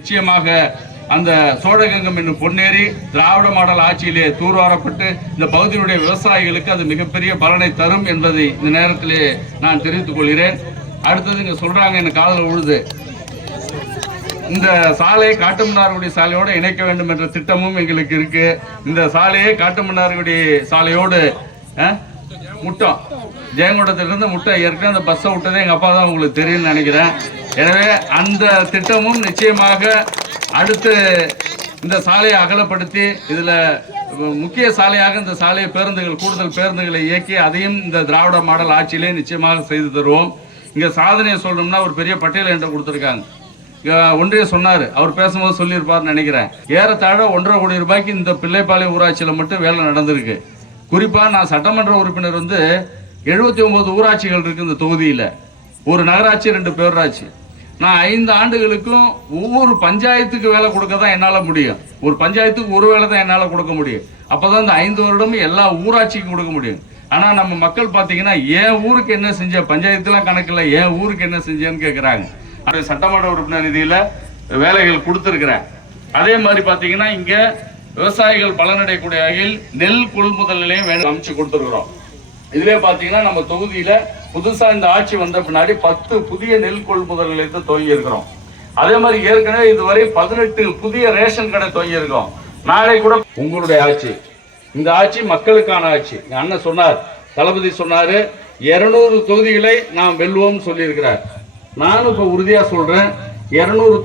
நிச்சயமாக அந்த சோழகங்கம் என்னும் பொன்னேறி திராவிட மாடல் ஆட்சியிலே தூர்வாரப்பட்டு இந்த பகுதியினுடைய விவசாயிகளுக்கு அது மிகப்பெரிய பலனை தரும் என்பதை இந்த நேரத்திலே நான் தெரிவித்துக் கொள்கிறேன். அடுத்தது இங்க சொல்றாங்க எனக்கு காதல உழுது. இந்த சாலையை காட்டுமன்னார்குடி சாலையோடு இணைக்க வேண்டும் என்ற திட்டமும் எங்களுக்கு இருக்கு. இந்த சாலையை காட்டுமன்னார்குடி சாலையோடு அஹ், முட்டம். ஜெயங்கொண்டத்திலிருந்து முட்டை ஏற்கனவே அந்த பஸ்ஸை விட்டதே எங்கள் அப்பா தான் உங்களுக்கு தெரியும்னு நினைக்கிறேன். எனவே அந்த திட்டமும் நிச்சயமாக அடுத்து இந்த சாலையை அகலப்படுத்தி இதில் முக்கிய சாலையாக இந்த சாலையை பேருந்துகள் கூடுதல் பேருந்துகளை இயக்கி அதையும் இந்த திராவிட மாடல் ஆட்சியிலே நிச்சயமாக செய்து தருவோம். இங்கே சாதனையை சொல்லணும்னா ஒரு பெரிய பட்டியல் என்று கொடுத்துருக்காங்க. ஒன்றிய சொன்னார் அவர் பேசும்போது சொல்லியிருப்பார்னு நினைக்கிறேன். ஏறத்தாழ ஒன்றரை கோடி ரூபாய்க்கு இந்த பிள்ளைப்பாளையம் ஊராட்சியில் மட்டும் வேலை நடந்திருக்கு. குறிப்பாக நான் சட்டமன்ற உறுப்பினர் வந்து எழுபத்தி ஒம்பது ஊராட்சிகள் இருக்குது இந்த தொகுதியில். ஒரு நகராட்சி ரெண்டு பேரூராட்சி நான் ஐந்து ஆண்டுகளுக்கும் ஒவ்வொரு பஞ்சாயத்துக்கு வேலை கொடுக்க தான் என்னால் முடியும். ஒரு பஞ்சாயத்துக்கு ஒரு வேலை தான் என்னால் கொடுக்க முடியும். அப்போ தான் இந்த ஐந்து வருடமும் எல்லா ஊராட்சிக்கும் கொடுக்க முடியும். ஆனால் நம்ம மக்கள் பார்த்தீங்கன்னா என் ஊருக்கு என்ன செஞ்ச பஞ்சாயத்துலாம் கணக்கில் என் ஊருக்கு என்ன செஞ்சேன்னு கேட்குறாங்க அது சட்டமன்ற உறுப்பினர் நிதியில் வேலைகள் கொடுத்துருக்குறேன். அதே மாதிரி பார்த்தீங்கன்னா இங்கே விவசாயிகள் பலனடையக்கூடிய வகையில் நெல் கொள்முதல் நிலையம் வேணும் அமைச்சு கொடுத்துருக்குறோம். இதுவே பார்த்தீங்கன்னா நம்ம தொகுதியில் புதுசா இந்த ஆட்சி வந்த பின்னாடி பத்து புதிய நெல் கொள்முதல் நிலையத்தை துவங்கி அதே மாதிரி ஏற்கனவே இதுவரை பதினெட்டு புதிய ரேஷன் கடை துவங்கியிருக்கோம் நாளை கூட உங்களுடைய ஆட்சி. இந்த ஆட்சி மக்களுக்கான ஆட்சி. அண்ணன் சொன்னார் தளபதி சொன்னாரு இருநூறு தொகுதிகளை நாம் வெல்வோம் சொல்லியிருக்கிறார். நானும் இப்போ உறுதியா சொல்றேன் இரநூறு